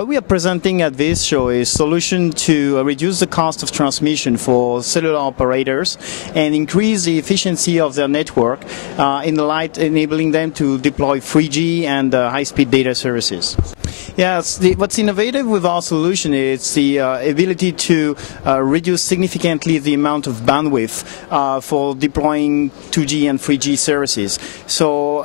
What we are presenting at this show is a solution to reduce the cost of transmission for cellular operators and increase the efficiency of their network in the light enabling them to deploy 3G and high-speed data services. Yes, what's innovative with our solution is the ability to reduce significantly the amount of bandwidth for deploying 2G and 3G services. So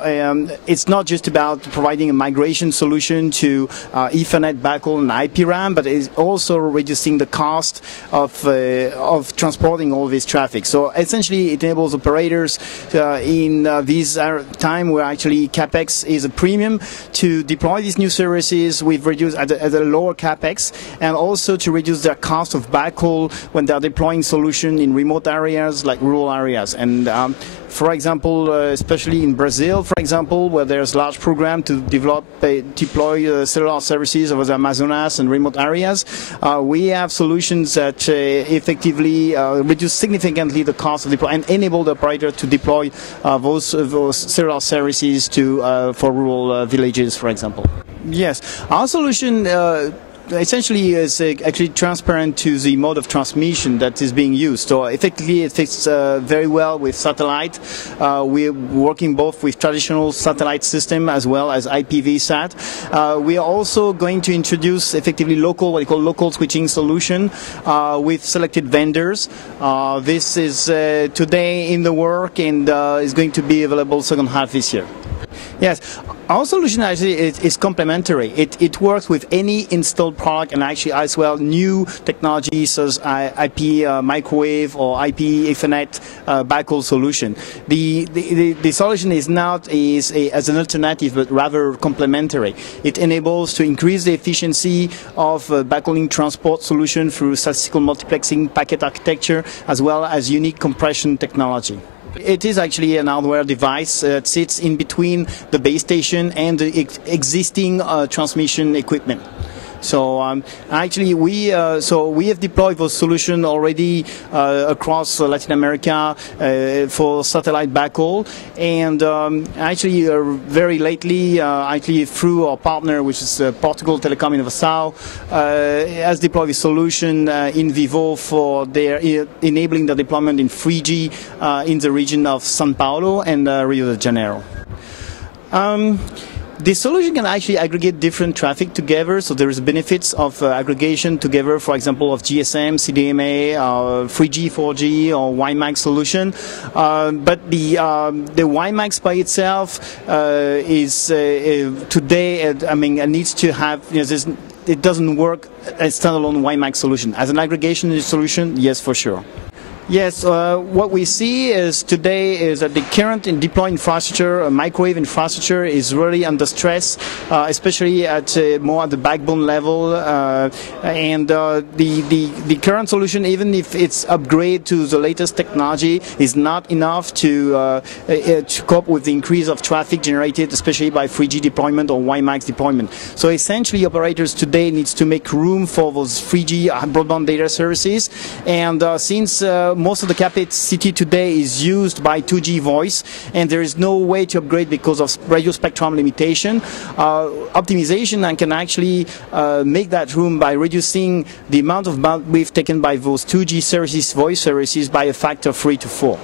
it's not just about providing a migration solution to Ethernet backhaul and IP RAM, but it's also reducing the cost of transporting all this traffic. So essentially, it enables operators in this time where actually capex is a premium to deploy these new services with reduced at a lower capex, and also to reduce their cost of backhaul when they're deploying solution in remote areas like rural areas. And for example, especially in Brazil, for example, where there's a large program to deploy cellular services over the Amazonas and remote areas, we have solutions that effectively reduce significantly the cost of deployment and enable the operator to deploy those cellular services for rural villages, for example. Yes, our solution essentially is actually transparent to the mode of transmission that is being used. So effectively it fits very well with satellite. We're working both with traditional satellite system as well as IPv4. We are also going to introduce effectively what we call local switching solution with selected vendors. This is today in the work and is going to be available second half this year. Yes, our solution actually is complementary. It works with any installed product and actually as well new technologies such as IP microwave or IP Ethernet backhaul solution. The solution is not as an alternative, but rather complementary. It enables to increase the efficiency of backhauling transport solution through statistical multiplexing packet architecture as well as unique compression technology. It is actually an hardware device that sits in between the base station and the existing transmission equipment. So actually we have deployed those solutions already across Latin America for satellite backhaul, and actually very lately actually through our partner, which is Portugal Telecom Inovação, has deployed a solution in vivo for enabling the deployment in 3G in the region of São Paulo and Rio de Janeiro. This solution can actually aggregate different traffic together, so there is benefits of aggregation together, for example, of GSM, CDMA, 3G, 4G, or WiMAX solution. But the WiMAX by itself is today, needs to have, it doesn't work as standalone WiMAX solution. As an aggregation solution, yes, for sure. Yes, what we see is today is that the current deployed infrastructure, microwave infrastructure, is really under stress, especially more at the backbone level. And the current solution, even if it's upgrade to the latest technology, is not enough to cope with the increase of traffic generated, especially by 3G deployment or WiMAX deployment. So essentially, operators today needs to make room for those 3G broadband data services, and since most of the capacity today is used by 2G voice, and there is no way to upgrade because of radio spectrum limitation. Optimization can actually make that room by reducing the amount of bandwidth taken by those 2G services, voice services, by a factor of 3 to 4.